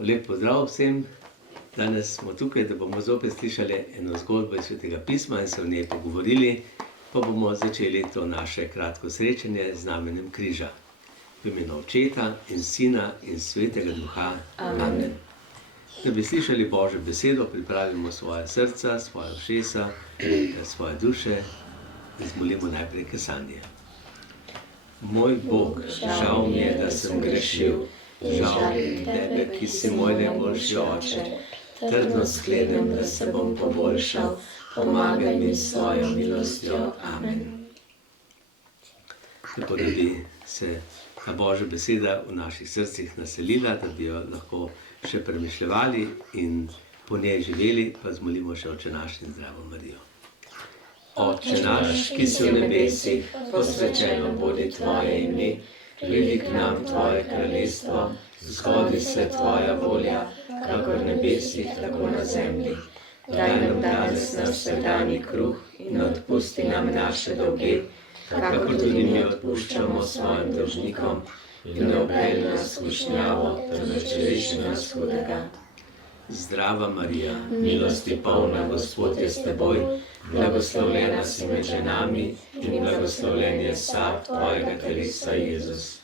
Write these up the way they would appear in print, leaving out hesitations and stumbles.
Lep pozdrav vsem. Danes smo tukaj, da bomo zopet slišali eno zgodbo iz Svetega pisma in se o njej pogovorili, pa bomo začeli to naše kratko srečanje z znamenjem križa. V imenu Očeta in Sina in Svetega Duha. Amen. Da bi slišali Božjo besedo, pripravimo svoje srca, svoje ušesa, svoje duše in zmolimo najprej kesanje. Moj Bog, žal mi je, da sem grešil, žal mi tebe, ki si moj najboljši oče, trdno sklenem, da se bom poboljšal, pomagaj mi s svojo milostjo. Amen. Tako da bi se ta Božja beseda v naših srcih naselila, da bi jo lahko še premišljevali in po njej živeli, pa zmolimo še Oče naš in Zdravo Marijo. Oče naš, ki si v nebesih, posvečeno bodi tvoje ime, pridi k nam tvoje kraljestvo, zgodi se tvoja volja, kakor v nebesih, tako na zemlji. Daj nam danes naš vsakdanji kruh in odpusti nam naše dolge, kakor tudi mi odpuščamo svojim dolžnikom, in ne vpelji nas v skušnjavo, temveč reši nas hudega. Zdrava Marija, milosti polna, Gospod je s teboj, blagoslovljena si med ženami in blagoslovljen je sad tvojega telesa, Jezus.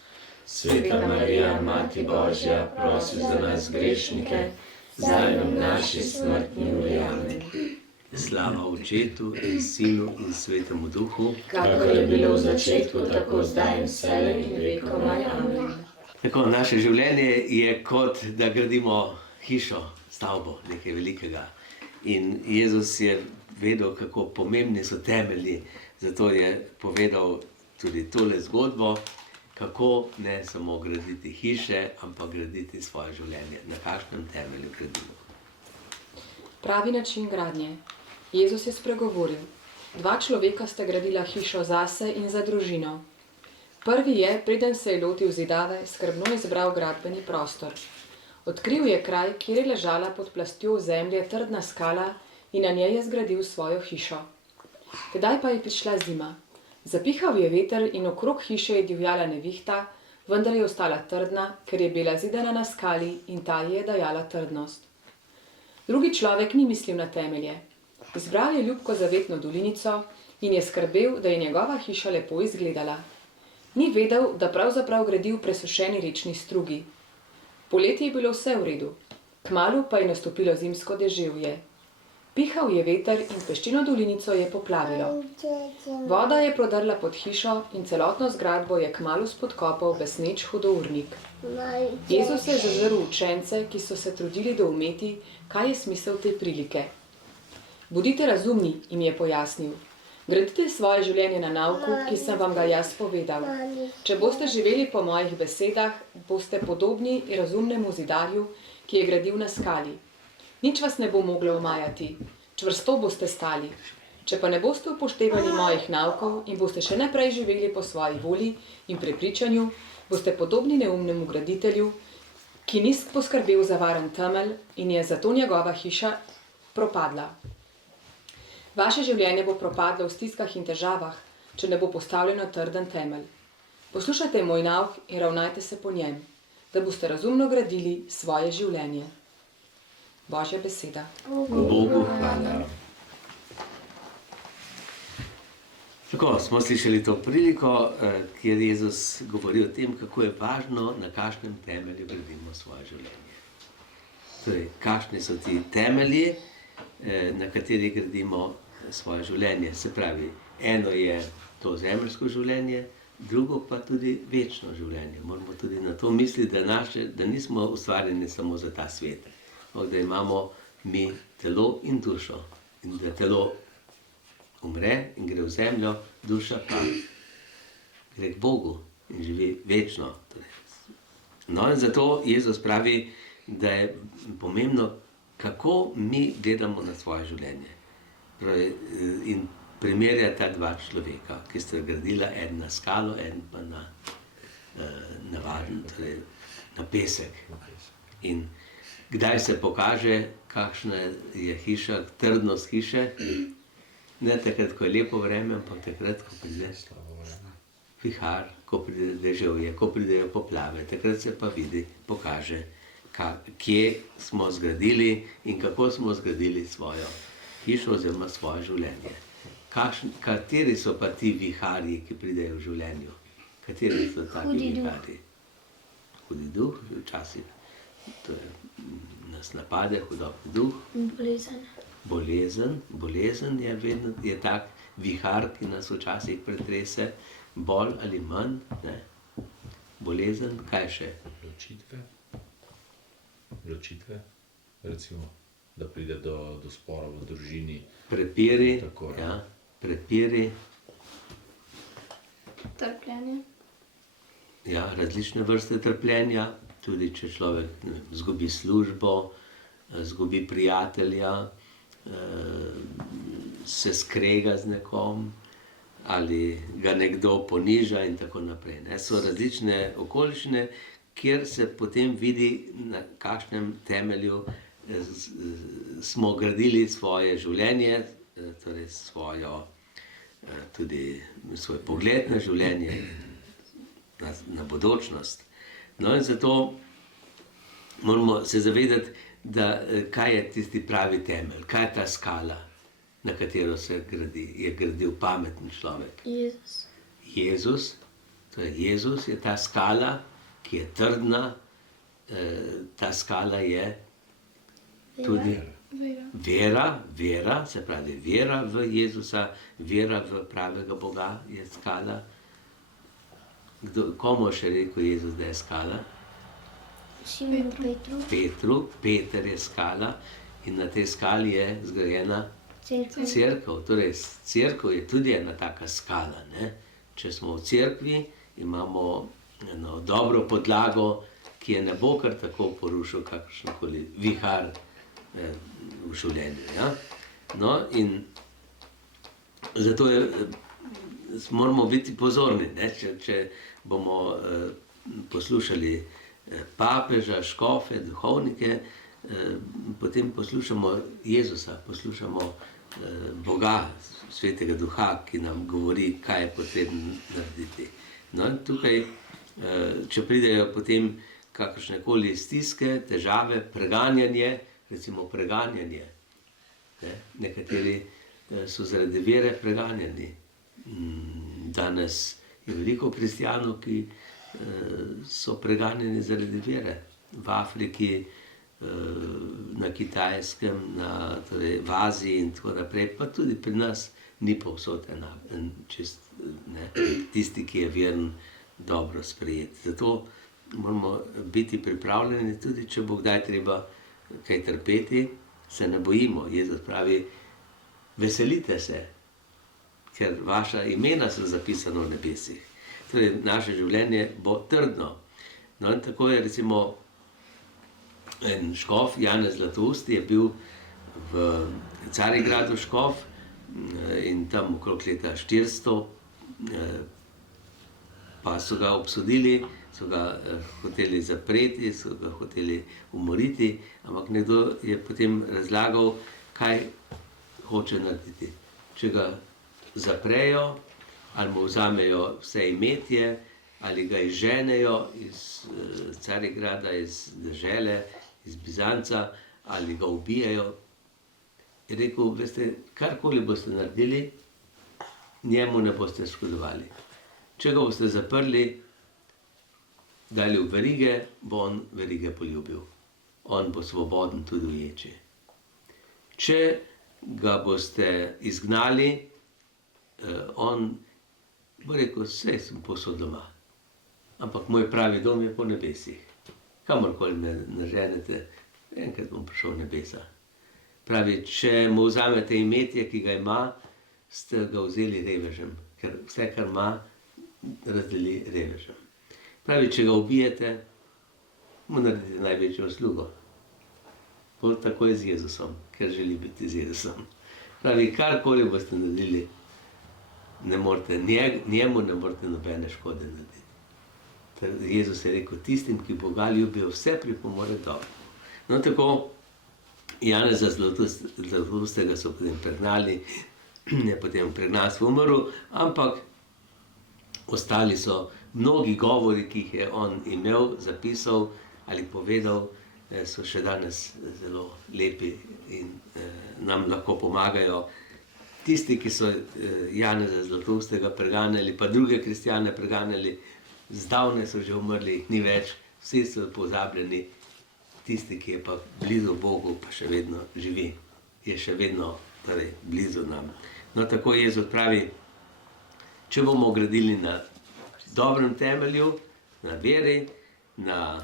Sveta Marija, Mati Božja, prosi za nas grešnike, zdaj in v naši smrtni uri. Amen. Slava Očetu in Sinu in Svetemu Duhu, kakor je bilo v začetku, tako zdaj in vselej in vekomaj. Amen. Tako, naše življenje je kot, da gradimo hišo, stavbo, nekaj velikega. In Jezus je vedel, kako pomembni so temelji, zato je povedal tudi tole zgodbo, kako ne samo graditi hiše, ampak graditi svoje življenje. Na kakšnem temelju gradimo? Pravi način gradnje. Jezus je spregovoril: dva človeka sta gradila hišo zase in za družino. Prvi je, preden se je lotil zidave, skrbno izbral gradbeni prostor. Odkril je kraj, kjer je ležala pod plastjo zemlje trdna skala in na njej je zgradil svojo hišo. Tedaj pa je prišla zima. Zapihal je veter in okrog hiše je divjala nevihta, vendar je ostala trdna, ker je bila zidana na skali in ta ji je dajala trdnost. Drugi človek ni mislil na temelje. Izbral je ljubko zavetno dolinico in je skrbel, da je njegova hiša lepo izgledala. Ni vedel, da pravzaprav gradi v presušeni rečni strugi. Poleti je bilo vse v redu, kmalu pa je nastopilo zimsko deževje. Pihal je veter in peščeno dolinico je poplavilo. Voda je prodrla pod hišo in celotno zgradbo je kmalu spodkopal besneč hudournik. Jezus je zazrl učence, ki so se trudili doumeti, kaj je smisel te prilike. Bodite razumni, jim je pojasnil. Gradite svoje življenje na nauku, ki sem vam ga jaz povedal. Če boste živeli po mojih besedah, boste podobni razumnemu zidarju, ki je gradil na skali. Nič vas ne bo moglo omajati, čvrsto boste stali. Če pa ne boste upoštevali mojih naukov in boste še naprej živeli po svoji volji in prepričanju, boste podobni neumnemu graditelju, ki ni poskrbel za varen temelj in je zato njegova hiša propadla. Vaše življenje bo propadlo v stiskah in težavah, če ne bo postavljeno trden temelj. Poslušajte moj nauk in ravnajte se po njem, da boste razumno gradili svoje življenje. Božja beseda. Bogu hvala. Tako, smo slišali to priliko, kjer Jezus govori o tem, kako je važno, na kakšnem temelju gradimo svoje življenje. Torej, kakšni so ti temelji, na kateri gradimo svoje življenje. Se pravi, eno je to zemeljsko življenje, drugo pa tudi večno življenje. Moramo tudi na to misliti, da nismo ustvarjeni samo za ta svet, da imamo mi telo in dušo in da telo umre in gre v zemljo, duša pa gre k Bogu in živi večno. No in zato Jezus pravi, da je pomembno, kako mi gledamo na svoje življenje. In primerja ta dva človeka, ki sta gradila en na skalo, en pa na navaden, torej na pesek. In kdaj se pokaže, kakšna je hiša, trdnost hiše? Ne takrat, ko je lepo vreme, ampak takrat, ko pride vihar, ko pride deževje, ko pridejo poplave. Takrat se pa vidi, pokaže kje smo zgradili in kako smo zgradili svojo hišo oziroma svoje življenje. Kateri so pa ti viharji, ki pridejo v življenju? Kateri so taki Hudi duh. viharji? Hudi duh, včasih nas napade hudobni duh. Bolezen. Bolezen je tak vihar, ki nas včasih pretrese, bolj ali manj. Ne? Bolezen, kaj še? Ločitve, recimo, da pride do spora v družini. Prepiri, Tako, ja, prepiri, Trpljenje. ja, različne vrste trpljenja, tudi če človek izgubi službo, izgubi prijatelja, se skrega z nekom ali ga nekdo poniža in tako naprej. Ne. So različne okoliščine, kjer se potem vidi, na kakšnem temelju smo gradili svoje življenje, torej tudi svoj pogled na življenje, na bodočnost. No in zato moramo se zavedati, kaj je tisti pravi temelj, kaj je ta skala, na katero se gradi, je gradil pameten človek. Jezus. Jezus je ta skala, ki je trdna, ta skala je tudi vera, se pravi vera v Jezusa, vera v pravega Boga je skala. Komu še rekel Jezus, da je skala? Šimonu Petru. Peter je skala in na tej skali je zgrajena cerkev. Torej, cerkev je tudi ena taka skala. Ne? Če smo v cerkvi, imamo eno dobro podlago, ki je ne bo kar tako porušil kakršnokoli vihar v življenju. Ja? No, in zato moramo biti pozorni, ne? Če bomo poslušali papeža, škofe, duhovnike, potem poslušamo Jezusa, poslušamo Boga, Svetega Duha, ki nam govori, kaj je potrebno narediti. No in tukaj, če pridejo potem kakršnekoli stiske, težave, preganjanje, recimo preganjanje. Nekateri so zaradi vere preganjani. Danes je veliko kristjanov, ki so preganjeni zaradi vere. V Afriki, na Kitajskem, torej v Aziji in tako naprej, pa tudi pri nas ni povsod tisti, ki je veren, dobro sprejet. Zato moramo biti pripravljeni, tudi če bo kdaj treba kaj trpeti, se ne bojimo. Jezus pravi, veselite se, ker vaša imena so zapisana v nebesih. Torej, naše življenje bo trdno. No in tako je recimo en škof, Janez Zlatoust, je bil v Carigradu škof in tam okrog leta 400 pa so ga obsodili, so ga hoteli zapreti, so ga hoteli umoriti, ampak nekdo je potem razlagal, kaj hoče narediti. Če ga zaprejo, ali mu vzamejo vse imetje, ali ga izženejo iz Carigrada, iz dežele, iz Bizanca, ali ga ubijajo. Je rekel, veste, karkoli boste naredili, njemu ne boste škodovali. Če ga boste zaprli, dali v verige, bo on verige poljubil. On bo svoboden tudi v ječi. Če ga boste izgnali, on bo rekel, vse sem posod doma, ampak moj pravi dom je po nebesih. Kamorkoli me naženete, enkrat bom prišel v nebesa. Pravi, če mu vzamete imetje, ki ga ima, ste ga vzeli revežem, ker vse, kar ima, razdeli revežem. Pravi, če ga ubijete, mu naredite največjo uslugo. Bolj tako je z Jezusom, ker želi biti z Jezusom. Pravi, karkoli boste naredili, njemu ne morete nobene škode narediti. Jezus je rekel, tistim, ki Boga ljubijo, vse pripomore dobro. No tako, Janeza Zlatoustega so potem pregnali, je potem v pregnanstvu umrl, ampak ostali so mnogi govori, ki jih je on imel, zapisal ali povedal, so še danes zelo lepi in nam lahko pomagajo. Tisti, ki so Janeza Zlatoustega preganjali, pa druge kristjane preganjali, zdavnaj so že umrli, jih ni več, vsi so pozabljeni. Tisti, ki je pa blizu Bogu, pa še vedno živi, je še vedno torej, blizu nam. No, tako Jezus pravi, če bomo gradili na dobrem temelju, na veri, na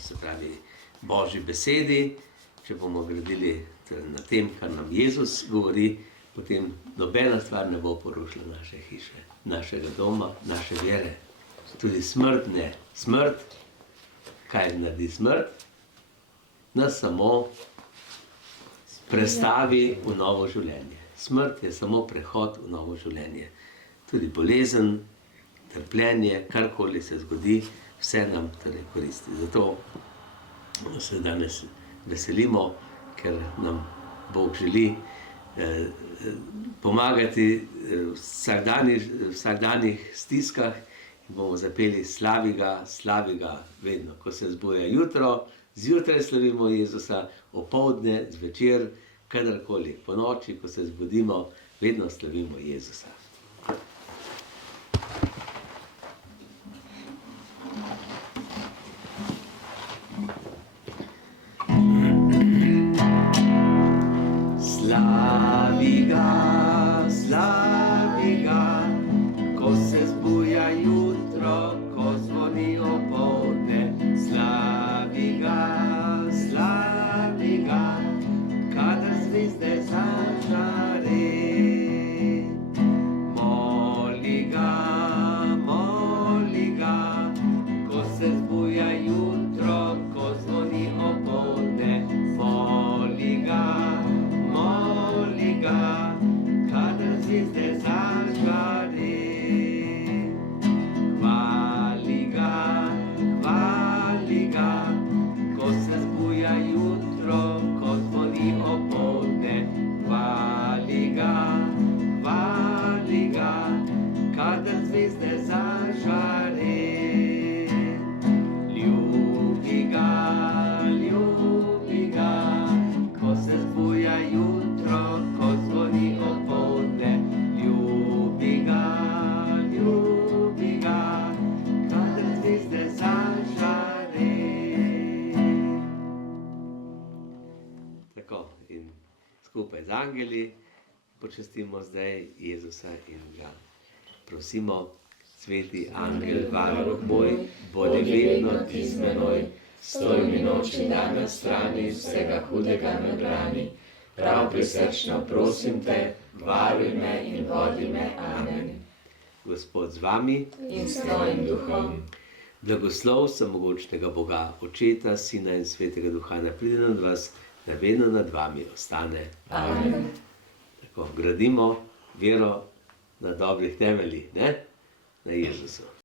se pravi, Božji besedi, če bomo gradili na tem, kar nam Jezus govori, potem nobena stvar ne bo porušila naše hiše, našega doma, naše vere. Tudi smrt ne. Smrt, kaj naredi smrt? Nas samo prestavi v novo življenje. Smrt je samo prehod v novo življenje. Tudi bolezen, trpljenje, karkoli se zgodi, vse nam torej koristi. Zato se danes veselimo, ker nam Bog želi pomagati v vsakdanjih stiskah in bomo zapeli slavi ga vedno, ko se zbuja jutro, zjutraj slavimo Jezusa, opoldne, zvečer, kadarkoli, po noči, ko se zbudimo, vedno slavimo Jezusa. Slavi ga, ko se zbuja jutro, ko zvoni opoldne. Slavi ga, kadar zvezde zažare. Moli ga, ko se zbuja jutro, ko zvoni opoldne. Moli ga, kadar zvezde zažare. Hvali ga, ko se zbuja jutro, ko zvoni opoldne. Hvali ga, kadar zvezde zažare. Ljubi ga, ko se zbuja jutro, ko zvoni opoldne. Ljubi ga, kadar zvezde zažare. Tako, in skupaj z angeli počastimo zdaj Jezusa in ga prosimo. Sveti angel, varuh moj, bodi vedno ti z menoj, stoj mi noč in dan na strani, vsega hudega me brani. Prav prisrčno prosim te, varuj me in vodi me. Amen. Gospod z vami In s tvojim duhom. Blagoslov vsemogočnega Boga, Očeta, Sina in Svetega Duha, da pride nad vas, da vedno nad vami ostane. Amen. Tako, gradimo vero na dobrih temeljih, ne? Na Jezusu.